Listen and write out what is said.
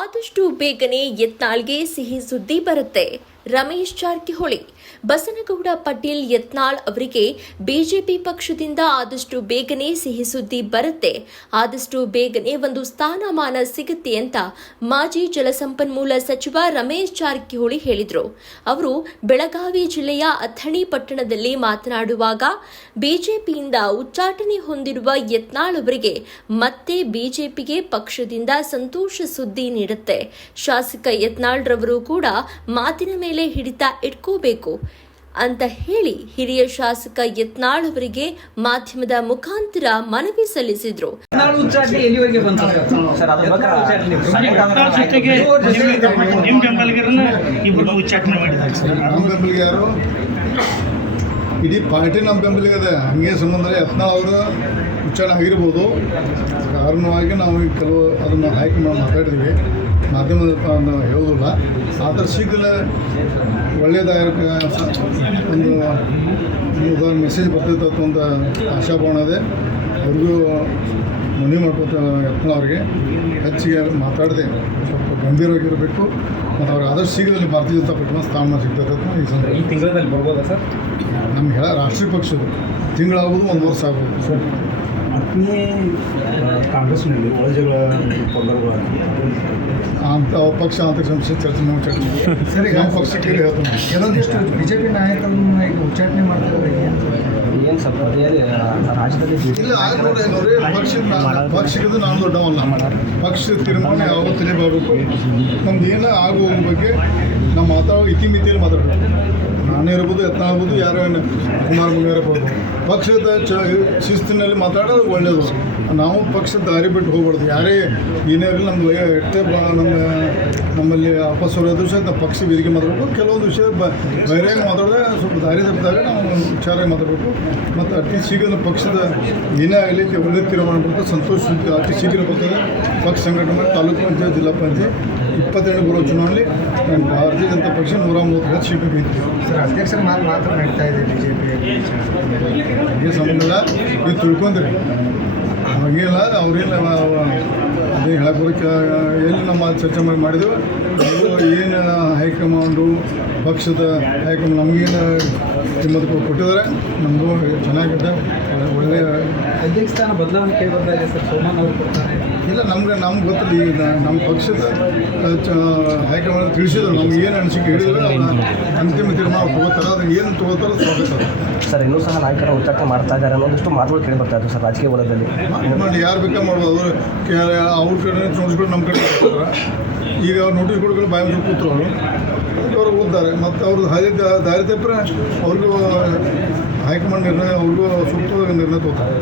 ಆದಷ್ಟು ಬೇಗನೆ ಯತ್ನಾಳ್ಗೆ ಸಿಹಿ ಸುದ್ದಿ ಬರುತ್ತೆ. ರಮೇಶ್ ಜಾರಕಿಹೊಳಿ, ಬಸನಗೌಡ ಪಟೇಲ್ ಯತ್ನಾಳ್ ಅವರಿಗೆ ಬಿಜೆಪಿ ಪಕ್ಷದಿಂದ ಆದಷ್ಟು ಬೇಗನೆ ಸಿಹಿ ಸುದ್ದಿ ಬರುತ್ತೆ. ಆದಷ್ಟು ಬೇಗನೆ ಒಂದು ಸ್ಥಾನಮಾನ ಸಿಗುತ್ತೆ ಅಂತ ಮಾಜಿ ಜಲಸಂಪನ್ಮೂಲ ಸಚಿವ ರಮೇಶ್ ಜಾರಕಿಹೊಳಿ ಹೇಳಿದರು. ಅವರು ಬೆಳಗಾವಿ ಜಿಲ್ಲೆಯ ಅಥಣಿ ಪಟ್ಟಣದಲ್ಲಿ ಮಾತನಾಡುವಾಗ ಬಿಜೆಪಿಯಿಂದ ಉಚ್ಚಾಟನೆ ಹೊಂದಿರುವ ಯತ್ನಾಳ್ ಅವರಿಗೆ ಮತ್ತೆ ಬಿಜೆಪಿಗೆ ಪಕ್ಷದಿಂದ ಸಂತೋಷ ಸುದ್ದಿ ನೀಡುತ್ತೆ. ಶಾಸಕ ಯತ್ನಾಳ್ ರವರು ಕೂಡ ಮಾತಿನ ಮೇಲೆ ಹಿಡಿತ ಇಟ್ಕೋಬೇಕು ಅಂತ ಹೇಳಿ ಹಿರಿಯ ಶಾಸಕ ಯತ್ನಾಳ್ ಅವರಿಗೆ ಮಾಧ್ಯಮದ ಮುಖಾಂತರ ಮನವಿ ಸಲ್ಲಿಸಿದ್ರು. ಇಡೀ ಪಾರ್ಟಿ ನಮ್ಮ ಬೆಂಬಲಿಗೆ ಇದೆ ಹಂಗೆ ಸಂಬಂಧ ಯತ್ನಾಳ್ ಅವರು ಉಚ್ಚಾರಣೆ ಆಗಿರ್ಬೋದು. ಕಾರಣವಾಗಿ ನಾವು ಕೆಲವು ಅದನ್ನು ಆಯ್ಕೆ ಮಾಡಿ ಮಾತಾಡಿದ್ವಿ. ಮಾಧ್ಯಮದ ಹೇಳೋದಿಲ್ಲ ಆದರೆ ಶೀಘ್ರ ಒಳ್ಳೆಯದಾಯಕ ಒಂದು ಇದೊಂದು ಮೆಸೇಜ್ ಬರ್ತೈತೆ ಅಂತ ಒಂದು ಆಶಾಭಾವನೆ ಇದೆ. ಅವ್ರಿಗೂ ಮನವಿ ಮಾಡ್ಕೊತ ಯತ್ನ ಅವ್ರಿಗೆ. ಹೆಚ್ಚಿಗೆ ಮಾತಾಡದೆ ಸ್ವಲ್ಪ ಗಂಭೀರವಾಗಿರಬೇಕು. ಮತ್ತು ಅವ್ರಿಗೆ ಆದಷ್ಟು ಶೀಘ್ರದಲ್ಲಿ ಭಾರತೀಯ ಜನತಾ ಪಕ್ಷ ಸ್ಥಾನ ಸಿಗ್ತದೆ ಅಂತ ಈ ಸಂದರ್ಭ. ಈ ತಿಂಗಳಲ್ಲಿ ಬರ್ಬೋದಾ ಸರ್? ನಮ್ಗೆ ಹೇಳ ರಾಷ್ಟ್ರೀಯ ಪಕ್ಷದ ತಿಂಗಳಾಗ್ಬೋದು ಒಂದು ವರ್ಷ ಆಗ್ಬೋದು. ಆತ್ಮೀಯ ಕಾಂಗ್ರೆಸ್ನಲ್ಲಿ ಒಳಜಗಳ ತೊಂದರೆಗಳಾಗಿ ಅಂತ ಪಕ್ಷ ಅಂತ ಸಂಸ್ಥೆ ಚರ್ಚೆ ನಾವು ಚರ್ಚೆ ಸರಿ ಯಾವ ಪಕ್ಷ ಕೇಳಿ ಹೇಳ್ತೀನಿ. ಕೆಲವೊಂದಿಷ್ಟು ಬಿಜೆಪಿ ನಾಯಕರನ್ನ ಈಗ ಉಚ್ಚಾಟನೆ ಮಾಡ್ತಾರೆ ಏನು ಸ್ವಲ್ಪ ರಾಜ್ಯದಲ್ಲಿ ಇಲ್ಲ ನೋಡಿ ಪಕ್ಷ ಪಕ್ಷದ ನಾನು ದೊಡ್ಡವಲ್ಲ. ಪಕ್ಷದ ತೀರ್ಮಾನ ಯಾವಾಗ ತಿಳಿಬಾರಬೇಕು ನಮ್ದು ಏನೋ ಆಗುವ ಬಗ್ಗೆ ನಾವು ಮಾತಾಡೋ ಇತಿಮಿತಿಯಲ್ಲಿ ಮಾತಾಡಬೇಕು ನಾನೇ ಇರ್ಬೋದು ಯತ್ನ ಆಗ್ಬೋದು, ಯಾರೋ ಏನು ಕುಮಾರ್ ಇರ್ಬೋದು. ಪಕ್ಷದ ಚ ಶಿಸ್ತಿನಲ್ಲಿ ಮಾತಾಡೋದು ಒಳ್ಳೆಯದು ನಾವು ಪಕ್ಷದ ದಾರಿ ಬಿಟ್ಟು ಹೋಗ್ಬಾರ್ದು. ಯಾರೇ ಏನೇ ಇರಲಿ ನಮ್ದು ಎಷ್ಟೇ ನಮ್ಮ, ನಮ್ಮಲ್ಲಿ ಅಪಸ್ವರದು ವಿಷಯ ನಾವು ಪಕ್ಷ ವೇದಿಕೆ ಮಾತಾಡಬೇಕು. ಕೆಲವೊಂದು ವಿಷಯ ಬ ಬೇರೆ ಮಾತಾಡಿದ್ರೆ ಸ್ವಲ್ಪ ದಾರಿ ತಪ್ಪಿದಾಗ ನಾವು ವಿಚಾರ ಮಾತಾಡಬೇಕು. ಮತ್ತು ಅತಿ ಶೀಘ್ರ ಪಕ್ಷದ ಏನೇ ಆಗಲಿ ಒಳ್ಳೆ ತೀರ್ಮಾನ ಮಾಡ್ಬೇಕು ಸಂತೋಷ ಅತಿ ಶೀಘ್ರ ಬರ್ತದೆ. ಪಕ್ಷ ಸಂಘಟನೆ, ತಾಲೂಕು ಪಂಚಾಯತ್, ಜಿಲ್ಲಾ ಪಂಚಾಯತ್, ಇಪ್ಪತ್ತೆರಡು ಬರೋ ಚುನಾವಣೆಯಲ್ಲಿ ಭಾರತೀಯ ಜನತಾ ಪಕ್ಷ ನೂರ ಮೂವತ್ತು ಸೀಟು ಗೆದ್ದು ಸರ್ ಅಧ್ಯಕ್ಷರ ಮಾತು ಮಾತ್ರ ನಡೀತಾ ಇದೆ ಬಿಜೆಪಿ ಹಂಗೆ ಸಂಬಂಧ ಇಲ್ಲ ನೀವು ತಿಳ್ಕೊಂಡ್ರಿ. ಹಾಗೆಲ್ಲ ಅವ್ರೇನು ಅದೇ ಹೇಳಕ್ಕೆ ಎಲ್ಲಿ ನಮ್ಮ ಚರ್ಚೆ ಮಾಡಿ ಮಾಡಿದೆವು ಏನು ಹೈಕಮಾಂಡು ಪಕ್ಷದ ನಾಯಕರು ನಮಗೇನು ಕಿಮ್ಮತ್ತು ಕೊಟ್ಟಿದ್ದಾರೆ. ನಮಗೂ ಚೆನ್ನಾಗಿದೆ. ಒಳ್ಳೆಯ ಅಧ್ಯಕ್ಷ ಸ್ಥಾನ ಬದಲಾವಣೆ ಕೇಳಿ ಬರ್ತಾ ಇದೆ ಸರ್ ಸೋಮನ್ ಅವರು ಕೊಡ್ತಾರೆ. ಇಲ್ಲ ನಮ್ಗೆ ನಮ್ಗೆ ಗೊತ್ತಿಲ್ಲ. ಈಗ ನಮ್ಮ ಪಕ್ಷದ ಚ- ಹೈಕಮಾಂಡ್ ತಿಳಿಸಿದ್ರು. ನಮ್ಗೆ ಏನು ಅನಿಸಿಕೆ ಹೇಳಿದ್ರು. ಅಂತಿಮ ತೀರ್ಮಾನ ತಗೋತಾರೆ. ಅದನ್ನು ಏನು ತಗೋತಾರೋ ಸ್ವಾಗತ ಸರ್ ಇನ್ನೂ ಸಹ ನಾಯಕರ ಉಚ್ಚಾಟನೆ ಮಾಡ್ತಾ ಇದ್ದಾರೆ ಅನ್ನೋದಷ್ಟು ಮಾತುಗಳು ಕೇಳಿ ಬರ್ತಾ ಇದ್ದಾರೆ ಸರ್ ರಾಜಕೀಯ ವಲಯದಲ್ಲಿ. ಮಾಡಿ ಯಾರು ಬೇಕಾ ಮಾಡ್ಬೋದು. ಅವರು ಅವ್ರ ಕಡೆ ನೋಟಿಸ್ಗಳು ನಮ್ಮ ಕಡೆ ಈಗ ಅವ್ರು ನೋಟಿಸ್ ಕೊಡ್ಕೊಂಡು ಬಾಯಿ ಕೂತ್ರು ಕೂತರು ಅವರು. ಅದಕ್ಕೆ ಅವ್ರು ಓದ್ತಾರೆ. ಮತ್ತು ಅವ್ರದ್ದು ಹಾದಿ ದಾರಿ ತಪ್ಪರೆ ಅವ್ರಿಗೂ ಹೈಕಮಾಂಡ್ ನಿರ್ಣಯ ಅವ್ರಿಗೂ ಸೂಕ್ತವಾದ ನಿರ್ಣಯ ತಗೋತಾರೆ.